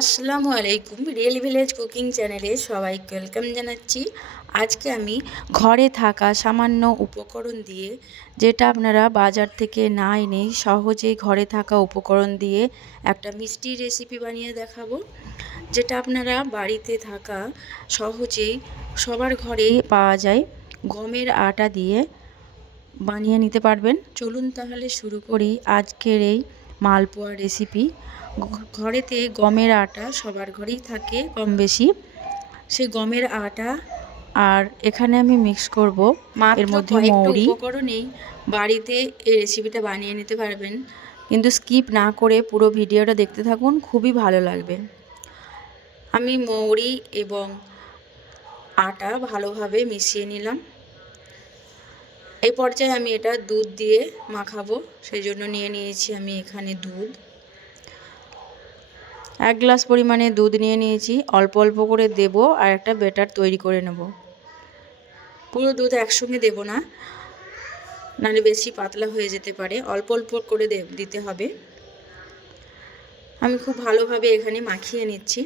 আসসালামু আলাইকুম। Real village cooking চ্যানেলে সবাইকে ওয়েলকাম জানাচ্ছি। আজকে আমি ঘরে থাকা সামান্য উপকরণ দিয়ে, যেটা আপনারা বাজার থেকে না এনে সহজেই ঘরে থাকা উপকরণ দিয়ে একটা মিষ্টি রেসিপি বানিয়ে দেখাবো, যেটা আপনারা বাড়িতে থাকা সহজেই সবার ঘরেই পাওয়া যায় গমের আটা দিয়ে বানিয়ে নিতে পারবেন। চলুন তাহলে শুরু করি আজকের এই মালপোয়া রেসিপি। ঘরেতে গমের আটা সবার ঘরেই থাকে কম বেশি। সেই গমের আটা আর এখানে আমি মিক্স করব এর মধ্যে মৌরি। উপকরণেই বাড়িতে এই রেসিপিটা বানিয়ে নিতে পারবেন, কিন্তু স্কিপ না করে পুরো ভিডিওটা দেখতে থাকুন, খুবই ভালো লাগবে। আমি মৌরি এবং আটা ভালোভাবে মিশিয়ে নিলাম। এই পর্যায়ে আমি এটা দুধ দিয়ে মাখাবো, সেই জন্য নিয়ে নিয়েছি আমি এখানে দুধ। 1 গ্লাস পরিমাণে দুধ নিয়ে নিয়েছি, অল্প অল্প করে দেব আর একটা ব্যাটার তৈরি করে নেব। পুরো দুধ একসঙ্গে দেব না, নাহলে বেশি পাতলা হয়ে যেতে পারে, অল্প অল্প করে দিতে হবে। আমি খুব ভালোভাবে এখানে মাখিয়ে নিচ্ছি।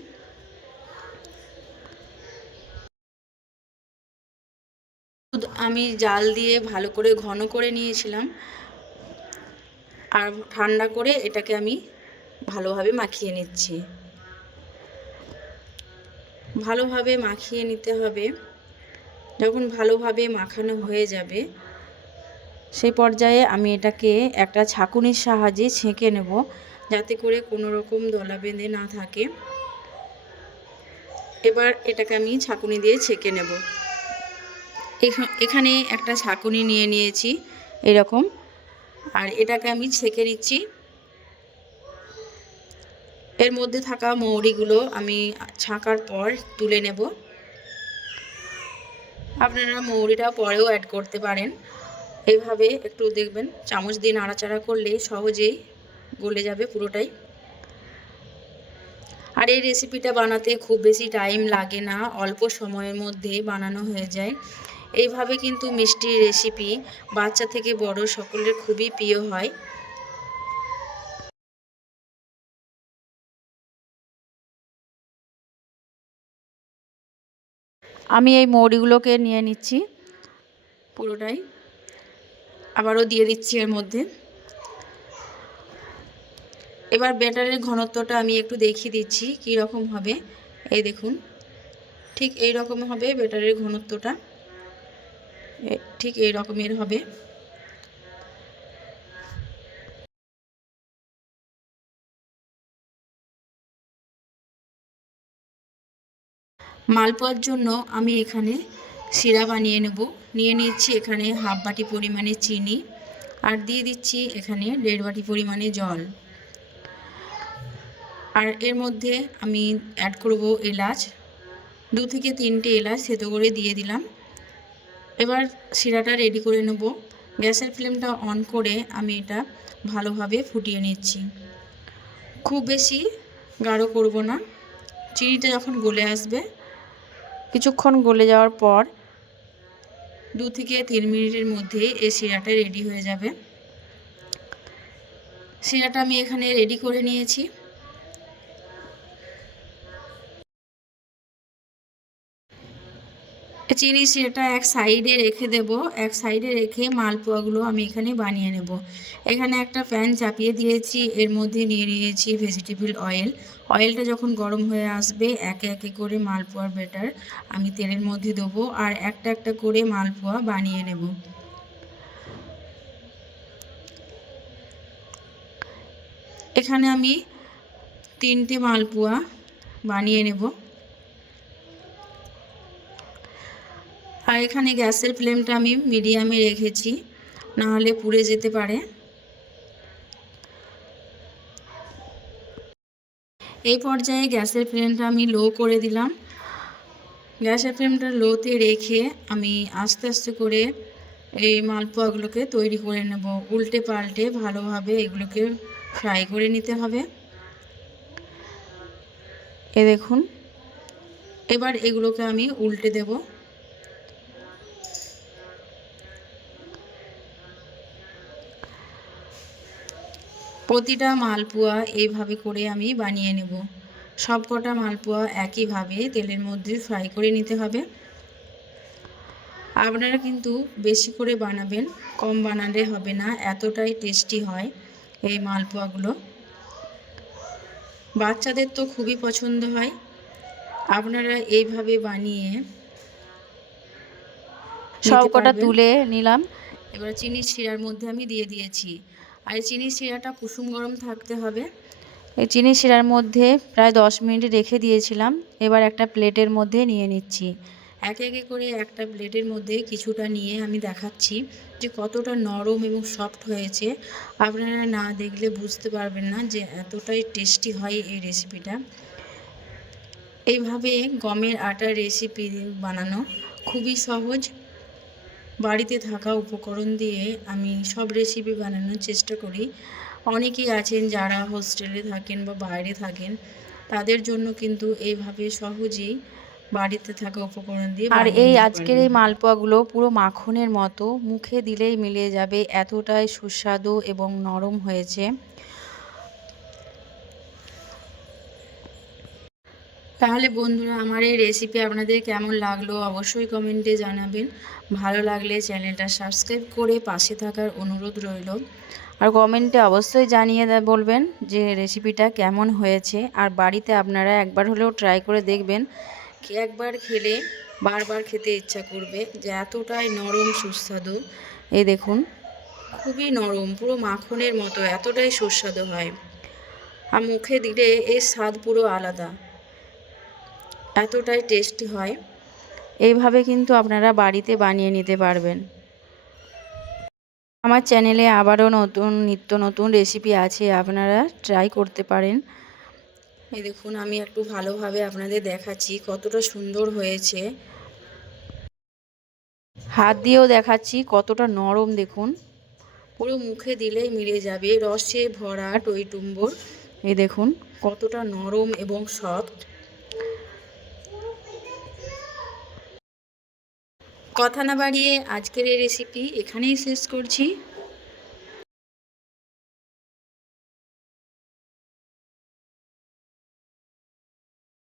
দুধ আমি জাল দিয়ে ভালো করে ঘন করে নিয়েছিলাম, আর ঠান্ডা করে এটাকে আমি ভালোভাবে মাখিয়ে নিচ্ছি। ভালোভাবে মাখিয়ে নিতে হবে। যখন ভালোভাবে মাখানো হয়ে যাবে সেই পর্যায়ে আমি এটাকে একটা ছাঁকুনির সাহায্যে ছেঁকে নেব, যাতে করে কোনো রকম দলা বেঁধে না থাকে। এবার এটাকে আমি ছাঁকুনি দিয়ে ছেঁকে নেব। এখানে একটা ছাঁকুনি নিয়ে নিয়েছি এরকম, আর এটাকে আমি ছেঁকে নিচ্ছি। এর মধ্যে থাকা মৌরিগুলো আমি ছাঁকার পর তুলে নেব। আপনারা মৌরিটা পরেও অ্যাড করতে পারেন। এইভাবে একটু দেখবেন চামচ দিয়ে নাড়াচাড়া করলে সহজেই গলে যাবে পুরোটাই। আর এই রেসিপিটা বানাতে খুব বেশি টাইম লাগে না, অল্প সময়ের মধ্যে বানানো হয়ে যায়। এইভাবে কিন্তু মিষ্টির রেসিপি বাচ্চা থেকে বড় সকলের খুবই প্রিয় হয়। আমি এই মৌরিগুলোকে নিয়ে নিচ্ছি পুরোটাই, আবারও দিয়ে দিচ্ছি এর মধ্যে। এবার ব্যাটারের ঘনত্বটা আমি একটু দেখিয়ে দিচ্ছি কী রকম হবে। এই দেখুন, ঠিক এই রকম হবে ব্যাটারের ঘনত্বটা, ঠিক এই রকমের হবে। মালপোয়ার জন্য আমি এখানে শিরা বানিয়ে নেব। নিয়ে নিচ্ছি এখানে হাফ বাটি পরিমাণে চিনি, আর দিয়ে দিচ্ছি এখানে 1.5 বাটি পরিমাণে জল। আর এর মধ্যে আমি অ্যাড করব এলাচ, 2 থেকে 3টে এলাচ থেতো করে দিয়ে দিলাম। এবার শিরাটা রেডি করে নেব। গ্যাসের ফ্লেমটা অন করে আমি এটা ভালোভাবে ফুটিয়ে নিচ্ছি। খুব বেশি গাঢ় করব না। চিনিটা যখন গলে আসবে, কিছুক্ষণ গলে যাওয়ার পর 2 থেকে 3 মিনিটের মধ্যে এই শিরাটা রেডি হয়ে যাবে। শিরাটা আমি এখানে রেডি করে নিয়েছি। চিনি শিরাটা এক সাইডে রেখে দেব। এক সাইডে রেখে মালপোয়াগুলো আমি এখানে বানিয়ে নেব। এখানে একটা প্যান চাপিয়ে দিয়েছি, এর মধ্যে নিয়ে নিয়েছি ভেজিটেবল অয়েল। অয়েলটা যখন গরম হয়ে আসবে একে একে করে মালপোয়ার ব্যাটার আমি তেলের মধ্যে দেবো, আর একটা একটা করে মালপোয়া বানিয়ে নেব। এখানে আমি 3টে মালপোয়া বানিয়ে নেব। আর এখানে গ্যাসের ফ্লেমটা আমি মিডিয়ামে রেখেছি, না হলে পুড়ে যেতে পারে। এই পর্যায়ে গ্যাসের ফ্লেমটা আমি লো করে দিলাম। গ্যাসের ফ্লেমটা লোতে রেখে আমি আস্তে আস্তে করে এই মালপোয়াগুলোকে তৈরি করে নেব। উল্টে পাল্টে ভালোভাবে এগুলোকে ফ্রাই করে নিতে হবে। এ দেখুন, এবার এগুলোকে আমি উল্টে দেব। প্রতিটা মালপোয়া এইভাবে করে আমি বানিয়ে নেব। সব কটা মালপোয়া একইভাবে তেলের মধ্যে ফ্রাই করে নিতে হবে। আপনারা কিন্তু বেশি করে বানাবেন, কম বানালে হবে না, এতটাই টেস্টি হয় এই মালপোয়াগুলো। বাচ্চাদের তো খুবই পছন্দ হয়। আপনারা এইভাবে বানিয়ে সব কটা তুলে নিলাম। এবার চিনির শিরার মধ্যে আমি দিয়ে দিয়েছি, আর এই চিনির শিরাটা কুসুম গরম থাকতে হবে। এই চিনির শিরার মধ্যে প্রায় 10 মিনিট রেখে দিয়েছিলাম। এবার একটা প্লেটের মধ্যে নিয়ে নিচ্ছি। একে একে করে একটা প্লেটের মধ্যে কিছুটা নিয়ে আমি দেখাচ্ছি যে কতটা নরম এবং সফট হয়েছে। আপনারা না দেখলে বুঝতে পারবেন না যে এতটাই টেস্টি হয় এই রেসিপিটা। এইভাবে গমের আটার রেসিপি বানানো খুবই সহজ। বাড়িতে থাকা উপকরণ দিয়ে আমি সব রেসিপি বানানোর চেষ্টা করি। অনেকেই আছেন যারা হোস্টেলে থাকেন বা বাইরে থাকেন, তাদের জন্য কিন্তু এইভাবে সহজেই বাড়িতে থাকা উপকরণ দিয়ে আর বানিয়ে এই নিতে আজকের পারবেন। এই মালপোয়াগুলো পুরো মাখনের মতো, মুখে দিলেই মিলিয়ে যাবে, এতটাই সুস্বাদু এবং নরম হয়েছে। তাহলে বন্ধুরা, আমার এই রেসিপি আপনাদের কেমন লাগলো অবশ্যই কমেন্টে জানাবেন। ভালো লাগলে চ্যানেলটা সাবস্ক্রাইব করে পাশে থাকার অনুরোধ রইল। আর কমেন্টে অবশ্যই জানিয়ে বলবেন যে রেসিপিটা কেমন হয়েছে। আর বাড়িতে আপনারা একবার হলেও ট্রাই করে দেখবেন, একবার খেলে বারবার খেতে ইচ্ছা করবে, যে এতটাই নরম সুস্বাদু। এই দেখুন। খুবই নরম, পুরো মাখনের মতো, এতটাই সুস্বাদু হয়। আর মুখে দিলে এর স্বাদ পুরো আলাদা, এতটাই টেস্টি হয়। এইভাবে কিন্তু আপনারা বাড়িতে বানিয়ে নিতে পারবেন। আমার চ্যানেলে আবারও নিত্য নতুন রেসিপি আছে, আপনারা ট্রাই করতে পারেন। এই দেখুন, আমি একটু ভালোভাবে আপনাদের দেখাচ্ছি কতটা সুন্দর হয়েছে। হাত দিয়েও দেখাচ্ছি কতটা নরম দেখুন। পুরো মুখে দিলেই মিলে যাবে, রসে ভরা টইটুম্বর। এই দেখুন কতটা নরম এবং সফট। কথা না বাড়িয়ে আজকের এই রেসিপি এখানেই শেষ করছি।